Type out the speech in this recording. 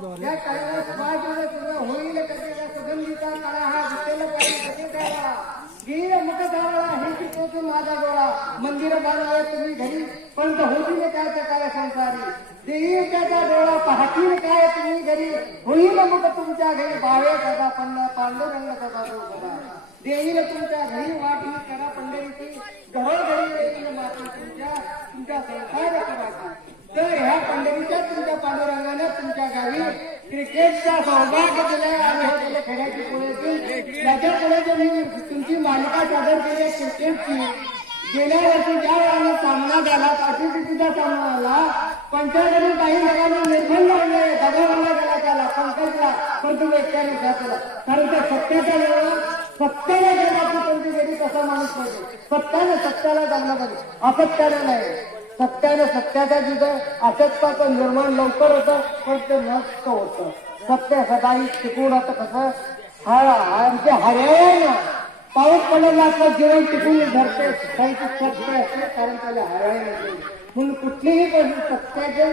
या काळाला समाजाला सुद्धा होईल कधी सुगंधीचा काळा हा विठ्ठल पाहिजे कधी द्यावा गिर मुख जावळा हे शिकवतो माझा डोळा मंदिर बांधले तुम्ही घरी पण होतील त्याच्या काय संसारी देईल त्याचा डोळा पाहतील काय तुम्ही घरी होईल मुख तुमच्या घरी बावे सदा पांडुरंग सदा तो सदा देईल तुमच्या घरी वाटी करा पंढरीची घरोघरी येईल माती तुमच्या संसार कराची तर ह्या पंढरीच्या तुमच्या पांडुरंगाने तुमच्या गावी क्रिकेटचा सौभाग्य दिलाय आणि हे दिले खेळाची पुढे त्याच्या पुढे तुमची मालिका सादर केली क्रिकेटची गेल्या वर्षी ज्या वेळेला सामना झाला पाठीचा सामना आला पंचायतीने काही लोकांनी निर्बंध आणले दबावाला गेला त्याला पंकजला पण तुम्ही एकट्याने घातला कारण त्या सत्याच्या वेळेला सत्याला गेला तुमची गेली तसा माणूस पाहिजे सत्याला जगला पाहिजे असत्याला नाही सत्याने सत्याच्या जिथे असत्याचं निर्माण लवकर होतं पण ते नष्ट होतं सत्य सदाही टिकून होतं कसं आमच्या हरियाणा पाऊस पडलेला आपलं जीवन टिकून धरते काही सत्य असते कारण त्याला हरियाणा म्हणून कुठलीही गोष्ट सत्याचे